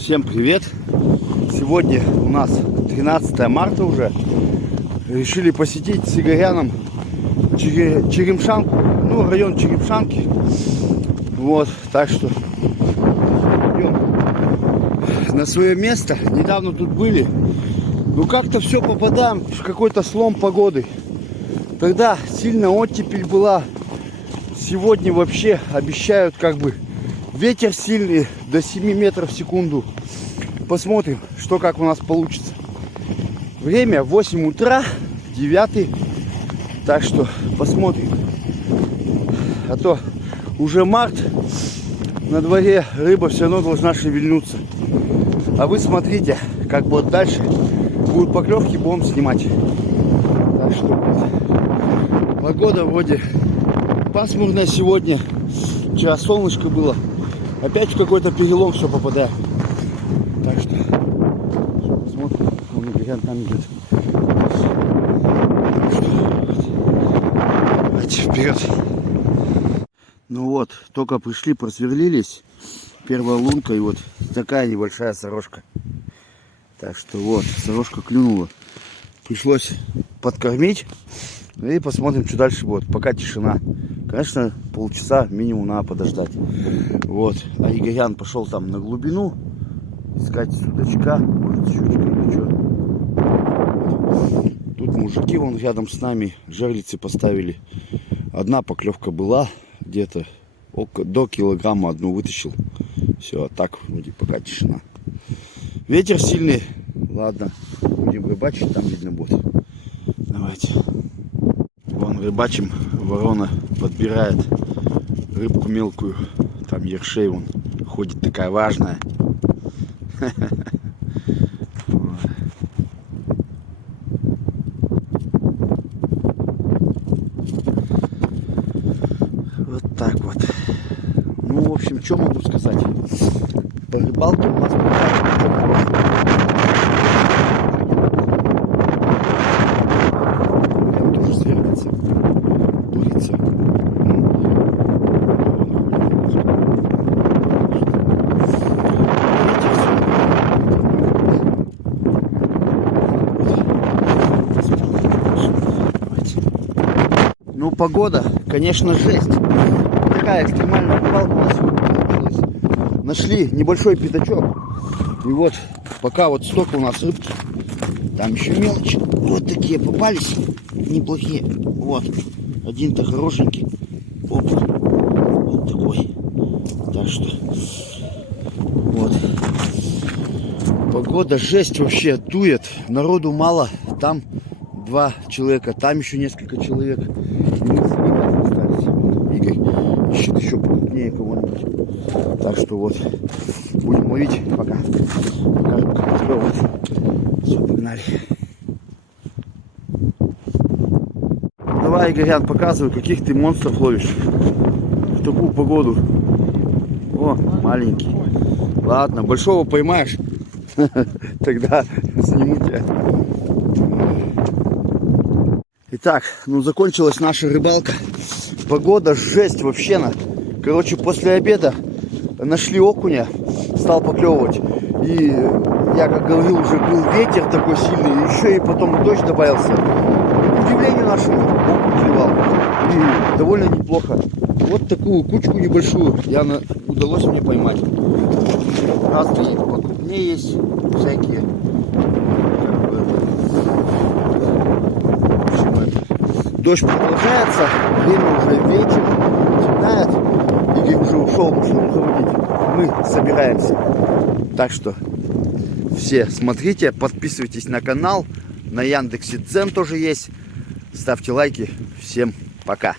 Всем привет! Сегодня у нас 13 марта уже. Решили посетить с Игоряном Черемшанку, район Черемшанки. Вот, так что идем на свое место. Недавно тут были. Но как-то все попадаем в какой-то слом погоды. Тогда сильная оттепель была. Сегодня вообще обещают ветер сильный до 7 метров в секунду. Посмотрим, что как у нас получится. Время 8 утра, 9. Так что посмотрим. А то уже март. На дворе рыба все равно должна шевельнуться. А вы смотрите, как вот дальше будут поклевки, будем снимать. Так что вот. Погода вроде пасмурная сегодня. Вчера солнышко было. Опять в какой-то перелом все попадает. Так что посмотрим, он Игорян там идет. Давайте вперед. Ну вот, только пришли, просверлились. Первая лунка и вот такая небольшая сорожка. Так что вот, сорожка клюнула. Пришлось подкормить. И посмотрим, что дальше будет. Пока тишина. Конечно, полчаса минимум надо подождать. Вот. А Игорян пошел там на глубину искать судачка. Может, щучка или что. Тут мужики вон рядом с нами жерлицы поставили. Одна поклевка была. Где-то до килограмма одну вытащил. Все, а так вроде пока тишина. Ветер сильный. Ладно, будем рыбачить, там видно будет. Давайте. Вон рыбачим, ворона подбирает рыбку мелкую. Там ершей вон ходит такая важная. Вот так вот. Ну, в общем, что могу сказать? По рыбалке у нас тоже сверлится. Дурица. Ну, погода, конечно, жесть. Такая экстремальная рыбалка у нас получилась. Нашли небольшой пятачок. И вот, пока вот столько у нас рыбки. Там еще мелочи. Вот такие попались. Неплохие. Вот. Один-то хорошенький. Опа. Вот такой. Так что. Вот. Погода жесть вообще. Дует. Народу мало. Там 2 человека. Там еще несколько человек. И мы с Игорем остались. Игорь ищет еще покрупнее кого-нибудь. Так что вот. Будем ловить пока. Покажем, как вот. Все, погнали. Давай, Игорян, показывай, каких ты монстров ловишь в такую погоду. О, маленький. Ладно, большого поймаешь, тогда сниму тебя. Итак, ну закончилась наша рыбалка. Погода жесть вообще. Короче, после обеда нашли окуня, стал поклевывать. И я, как говорил, уже был ветер такой сильный, еще и потом дождь добавился. К удивлению нашему, окунь клевал. И довольно неплохо. Вот такую кучку небольшую удалось мне поймать. Разные покрупнее есть, всякие. Дождь продолжается, время уже вечер, темнает. Игорь уже ушел машину заводить. Мы собираемся. Так что все смотрите, подписывайтесь на канал. На Яндексе.Дзен тоже есть. Ставьте лайки. Всем пока.